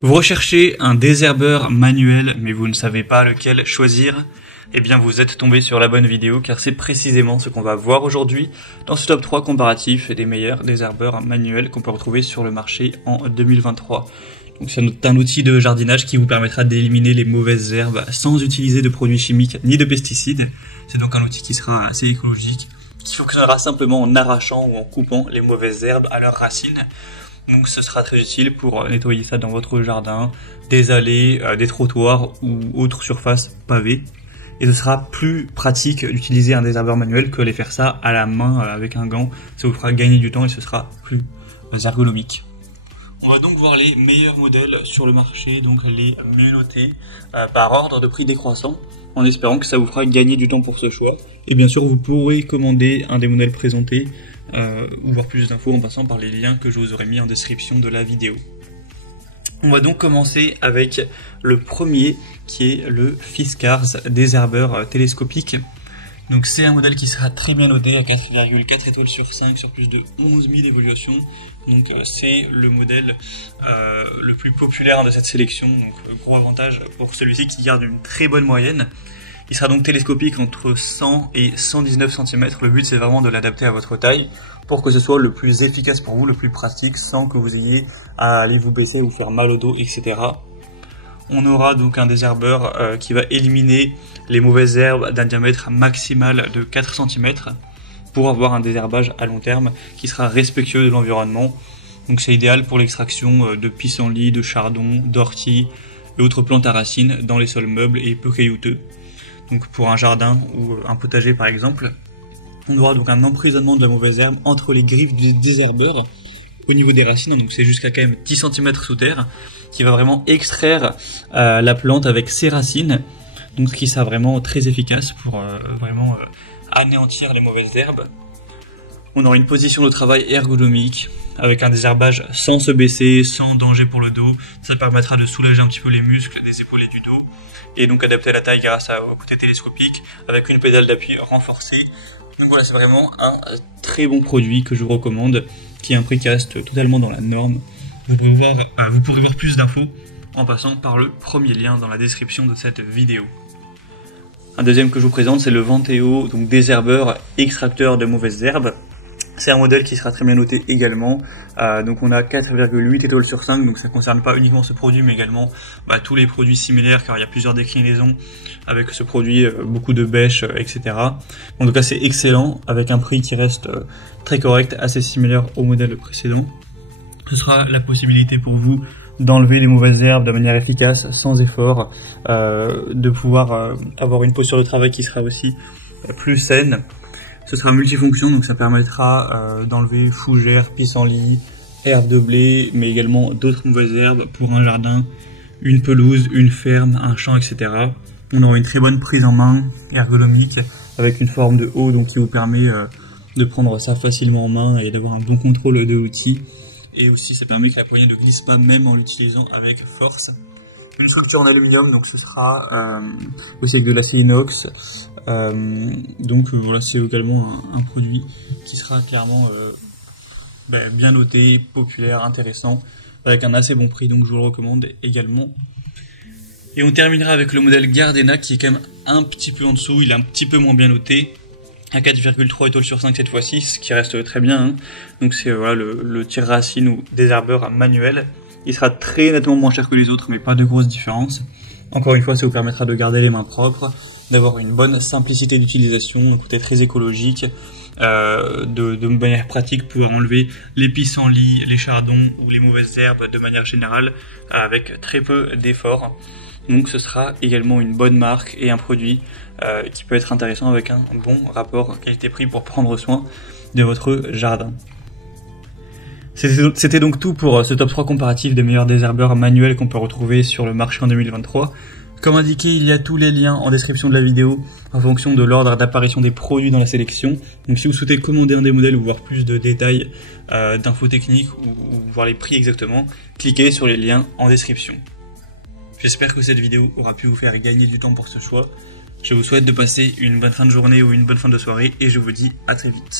Vous recherchez un désherbeur manuel, mais vous ne savez pas lequel choisir? Eh bien, vous êtes tombé sur la bonne vidéo, car c'est précisément ce qu'on va voir aujourd'hui dans ce top 3 comparatif des meilleurs désherbeurs manuels qu'on peut retrouver sur le marché en 2023. Donc, c'est un outil de jardinage qui vous permettra d'éliminer les mauvaises herbes sans utiliser de produits chimiques ni de pesticides. C'est donc un outil qui sera assez écologique, qui fonctionnera simplement en arrachant ou en coupant les mauvaises herbes à leurs racines. Donc ce sera très utile pour nettoyer ça dans votre jardin, des allées, des trottoirs ou autres surfaces pavées. Et ce sera plus pratique d'utiliser un désherbeur manuel que de faire ça à la main avec un gant. Ça vous fera gagner du temps et ce sera plus ergonomique. On va donc voir les meilleurs modèles sur le marché, donc les mieux notés par ordre de prix décroissant, en espérant que ça vous fera gagner du temps pour ce choix. Et bien sûr, vous pourrez commander un des modèles présentés ou voir plus d'infos en passant par les liens que je vous aurai mis en description de la vidéo. On va donc commencer avec le premier qui est le Fiskars désherbeur télescopique. Donc c'est un modèle qui sera très bien noté à 4,4 étoiles sur 5 sur plus de 11 000 évaluations. Donc c'est le modèle le plus populaire de cette sélection. Donc gros avantage pour celui-ci qui garde une très bonne moyenne. Il sera donc télescopique entre 100 et 119 cm. Le but c'est vraiment de l'adapter à votre taille pour que ce soit le plus efficace pour vous, le plus pratique, sans que vous ayez à aller vous baisser, vous faire mal au dos, etc. On aura donc un désherbeur qui va éliminer les mauvaises herbes d'un diamètre maximal de 4 cm pour avoir un désherbage à long terme qui sera respectueux de l'environnement. Donc c'est idéal pour l'extraction de pissenlit, de chardon, d'ortie et autres plantes à racines dans les sols meubles et peu caillouteux. Donc pour un jardin ou un potager par exemple, on aura donc un emprisonnement de la mauvaise herbe entre les griffes du désherbeur au niveau des racines, donc c'est jusqu'à quand même 10 cm sous terre, qui va vraiment extraire la plante avec ses racines, donc ce qui sera vraiment très efficace pour anéantir les mauvaises herbes. On aura une position de travail ergonomique, avec un désherbage sans se baisser, sans danger pour le dos. Ça permettra de soulager un petit peu les muscles des épaules et du dos, et donc adapter la taille grâce au côté télescopique, avec une pédale d'appui renforcée. Donc voilà, c'est vraiment un très bon produit que je vous recommande, qui a un prix qui reste totalement dans la norme. Vous pourrez voir plus d'infos en passant par le premier lien dans la description de cette vidéo. Un deuxième que je vous présente, c'est le Venteo, donc désherbeur extracteur de mauvaises herbes. C'est un modèle qui sera très bien noté également. Donc on a 4,8 étoiles sur 5, donc ça ne concerne pas uniquement ce produit, mais également tous les produits similaires, car il y a plusieurs déclinaisons avec ce produit, beaucoup de bêches, etc. En tout cas c'est excellent, avec un prix qui reste très correct, assez similaire au modèle précédent. Ce sera la possibilité pour vous d'enlever les mauvaises herbes de manière efficace, sans effort, de pouvoir avoir une posture de travail qui sera aussi plus saine. Ce sera multifonction, donc ça permettra d'enlever fougères, pissenlit, herbes de blé, mais également d'autres mauvaises herbes pour un jardin, une pelouse, une ferme, un champ, etc. On aura une très bonne prise en main ergonomique avec une forme de haut, donc qui vous permet de prendre ça facilement en main et d'avoir un bon contrôle de l'outil. Et aussi ça permet que la poignée ne glisse pas même en l'utilisant avec force. Une structure en aluminium, donc ce sera aussi avec de l'acier inox. Donc voilà, c'est également un produit qui sera clairement bien noté, populaire, intéressant, avec un assez bon prix, donc je vous le recommande également. Et on terminera avec le modèle Gardena qui est quand même un petit peu en dessous, il est un petit peu moins bien noté, à 4,3 étoiles sur 5 cette fois-ci, ce qui reste très bien, hein. Donc c'est voilà, le tire-racine ou désherbeur manuel. Il sera très nettement moins cher que les autres, mais pas de grosse différence. Encore une fois, ça vous permettra de garder les mains propres, d'avoir une bonne simplicité d'utilisation, un côté très écologique, de manière pratique pouvoir enlever les pissenlits, les chardons ou les mauvaises herbes de manière générale avec très peu d'efforts. Donc ce sera également une bonne marque et un produit qui peut être intéressant avec un bon rapport qualité-prix pour prendre soin de votre jardin. C'était donc tout pour ce top 3 comparatif des meilleurs désherbeurs manuels qu'on peut retrouver sur le marché en 2023. Comme indiqué, il y a tous les liens en description de la vidéo en fonction de l'ordre d'apparition des produits dans la sélection. Donc si vous souhaitez commander un des modèles ou voir plus de détails d'infos techniques ou voir les prix exactement, cliquez sur les liens en description. J'espère que cette vidéo aura pu vous faire gagner du temps pour ce choix. Je vous souhaite de passer une bonne fin de journée ou une bonne fin de soirée et je vous dis à très vite.